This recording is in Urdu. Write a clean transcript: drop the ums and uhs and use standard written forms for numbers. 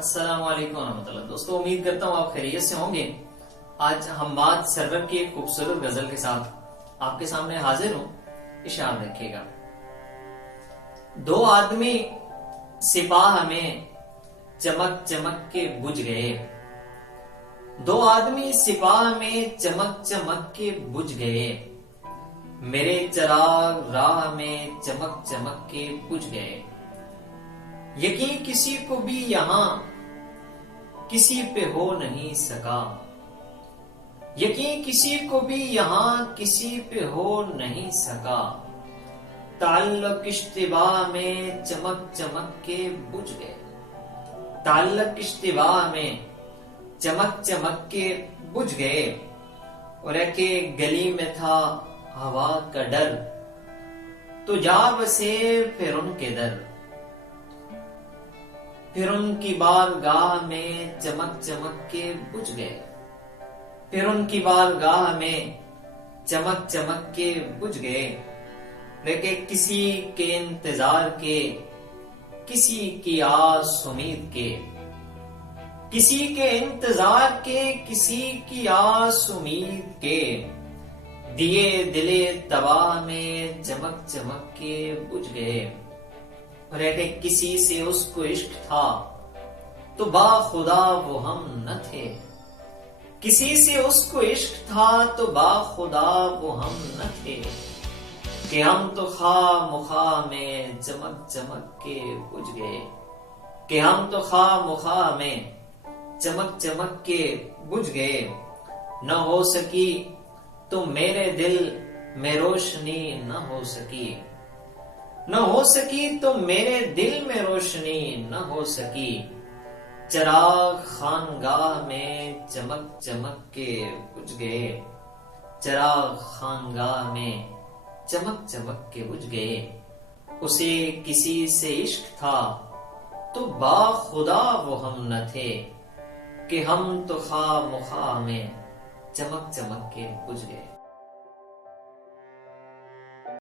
السلام علیکم ورحمۃ اللہ۔ دوستو امید کرتا ہوں آپ خیریت سے ہوں گے۔ آج ہم بات سرور کی ایک خوبصورت غزل کے ساتھ آپ کے سامنے حاضر ہوں۔ اشارہ رکھیے گا۔ دو آدمی سپاہ میں چمک چمک کے بجھ گئے، دو آدمی سپاہ میں چمک چمک کے بجھ گئے، میرے چراغ راہ میں چمک چمک کے بجھ گئے۔ یقین کسی کو بھی یہاں کسی پہ ہو نہیں سکا، یقین کسی کو بھی یہاں کسی پہ ہو نہیں سکا، تعلق اشتباہ میں چمک چمک کے بجھ گئے، تعلق اشتباہ میں چمک چمک کے بجھ گئے۔ اور ایک گلی میں تھا ہوا کا ڈر، تو جا بسے پھر ان کے در، پھر ان کی بارگاہ میں چمک چمک کے بجھ گئے، پھر ان کی بارگاہ میں چمک چمک کے بجھ گئے۔ لیکن کسی کے انتظار کے، کسی کی آس امید کے، کسی کے انتظار کے، کسی کی آس امید کے، دیے دلے تباہ میں چمک چمک کے بجھ گئے۔ اور ایک کسی سے اس کو عشق تھا تو با خدا وہ ہم نہ تھے، کسی سے اس کو عشق تھا تو با خدا وہ ہم نہ تھے، کہ ہم تو خواہ مخواہ میں چمک چمک کے بجھ گئے، کہ ہم تو خواہ مخواہ میں چمک چمک کے بجھ گئے۔ نہ ہو سکی تو میرے دل میں روشنی نہ ہو سکی، نہ ہو سکی تو میرے دل میں روشنی نہ ہو سکی، چراغ خانگاہ میں چمک چمک کے بجھ گئے، چراغ خانگاہ میں چمک چمک کے بجھ گئے۔ اسے کسی سے عشق تھا تو با خدا وہ ہم نہ تھے، کہ ہم تو خواہ مخواہ میں چمک چمک کے بجھ گئے۔